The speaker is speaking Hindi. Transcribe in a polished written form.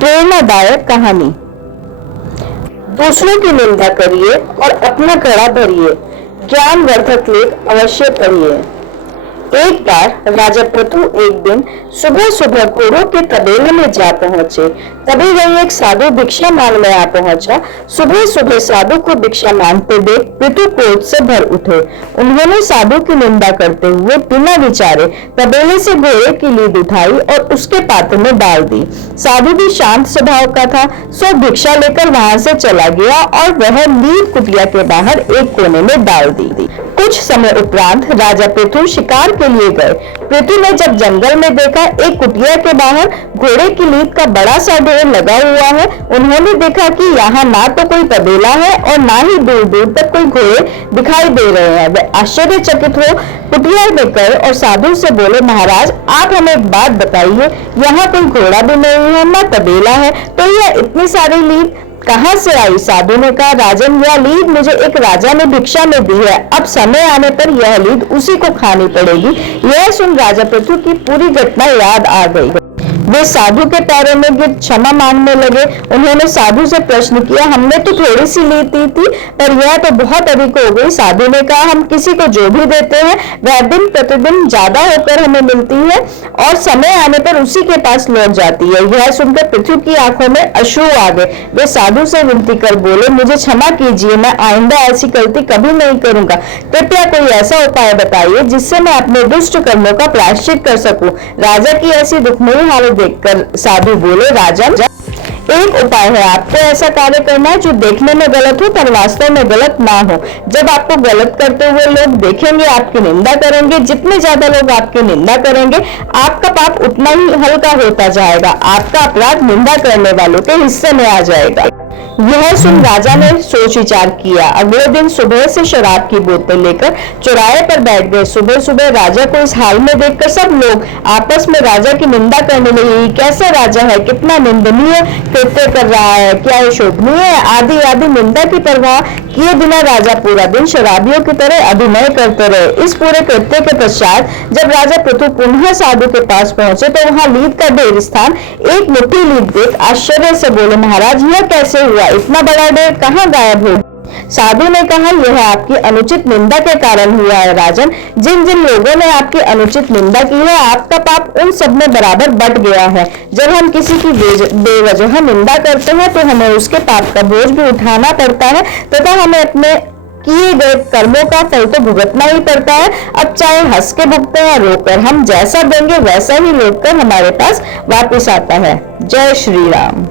प्रेरणादायक कहानी। दूसरों की निंदा करिए और अपना कड़ा भरिए, ज्ञानवर्धक लेख अवश्य पढ़िए। एक बार राजा पृथु एक दिन सुबह सुबह घोड़ों के तबेले में जा पहुंचे। तभी वही एक साधु भिक्षा मांगने आ पहुंचा। सुबह सुबह साधु को भिक्षा मांगते देख पृथु क्रोध से भर उठे। उन्होंने साधु की निंदा करते हुए बिना विचारे तबेले से घोड़े की लीद उठाई और उसके पात्र में डाल दी। साधु भी शांत स्वभाव का था, सो भिक्षा लेकर वहां से चला गया और वह लीद कुटिया के बाहर एक कोने में डाल दी। कुछ समय उपरांत राजा पृथु शिकार के लिए गए। पृथु ने जब जंगल में देखा एक कुटिया के बाहर घोड़े की लीद का बड़ा सा ढेर लगा हुआ है। उन्होंने देखा कि यहाँ ना तो कोई तबेला है और ना ही दूर दूर तक कोई घोड़े दिखाई दे रहे हैं। वे आश्चर्यचकित हो कुटिया में गए और साधु से बोले, महाराज आप हमें एक बात बताइए, यहाँ कोई घोड़ा भी नहीं है ना तबेला है, तो यह इतनी सारी लीद कहां से आई? साधु ने कहा, राजन यह लीद मुझे एक राजा ने भिक्षा में दी है। अब समय आने पर यह लीद उसी को खानी पड़ेगी। यह सुन राजा पृथु की पूरी घटना याद आ गई। वे साधु के पैरों में गिर क्षमा मांगने लगे। उन्होंने साधु से प्रश्न किया, हमने तो थोड़ी सी लीद दी थी पर यह तो बहुत अधिक हो गई। साधु ने कहा, हम किसी को जो भी देते हैं वह दिन प्रतिदिन ज्यादा होकर हमें मिलती है और समय आने पर उसी के पास लौट जाती है। यह सुनकर पृथु की आंखों में अश्रु आ गए। वे साधु से विनती कर बोले, मुझे क्षमा कीजिए, मैं आइंदा ऐसी गलती कभी नहीं करूंगा। कृपया कोई ऐसा उपाय बताइए जिससे मैं अपने दुष्ट कर्मों का प्रायश्चित कर सकूं। राजा की ऐसी दुखमयी हालत देखकर साधु बोले, राजन एक उपाय है, आपको ऐसा कार्य करना है जो देखने में गलत हो पर वास्तव में गलत ना हो। जब आपको गलत करते हुए लोग देखेंगे आपकी निंदा करेंगे। जितने ज्यादा लोग आपकी निंदा करेंगे आपका पाप उतना ही हल्का होता जाएगा। आपका अपराध निंदा करने वालों के हिस्से में आ जाएगा। यह सुन राजा ने सोच विचार किया। अगले दिन सुबह से शराब की बोतल लेकर चौराहे पर बैठ गए। सुबह सुबह राजा को इस हाल में देखकर सब लोग आपस में राजा की निंदा करने लगे। कैसा राजा है, कितना निंदनीय कृत्य कर रहा है, क्या ये शोभनीय है? आदि आदि निंदा की परवाह किए बिना राजा पूरा दिन शराबियों की तरह अभिनय करते रहे। इस पूरे कृत्य के पश्चात जब राजा पृथु पुनः साधु के पास पहुंचे तो वहां लीद का ढेर स्थान एक मुट्ठी लीद देख आश्चर्य से बोले, महाराज यह कैसे हुआ? इतना बड़ा ढेर कहाँ गायब हो? साधु ने कहा, यह आपकी अनुचित निंदा के कारण हुआ है राजन। जिन जिन लोगों ने आपकी अनुचित निंदा की है आपका पाप उन सब में बराबर बट गया है। जब हम किसी की बेवजह निंदा करते हैं तो हमें उसके पाप का बोझ भी उठाना पड़ता है तथा हमें अपने किए गए कर्मों का फल तो भुगतना ही पड़ता है। अब चाहे हंस के भुगते हैं रोकर, हम जैसा देंगे वैसा ही लौट कर हमारे पास वापिस आता है। जय श्री राम।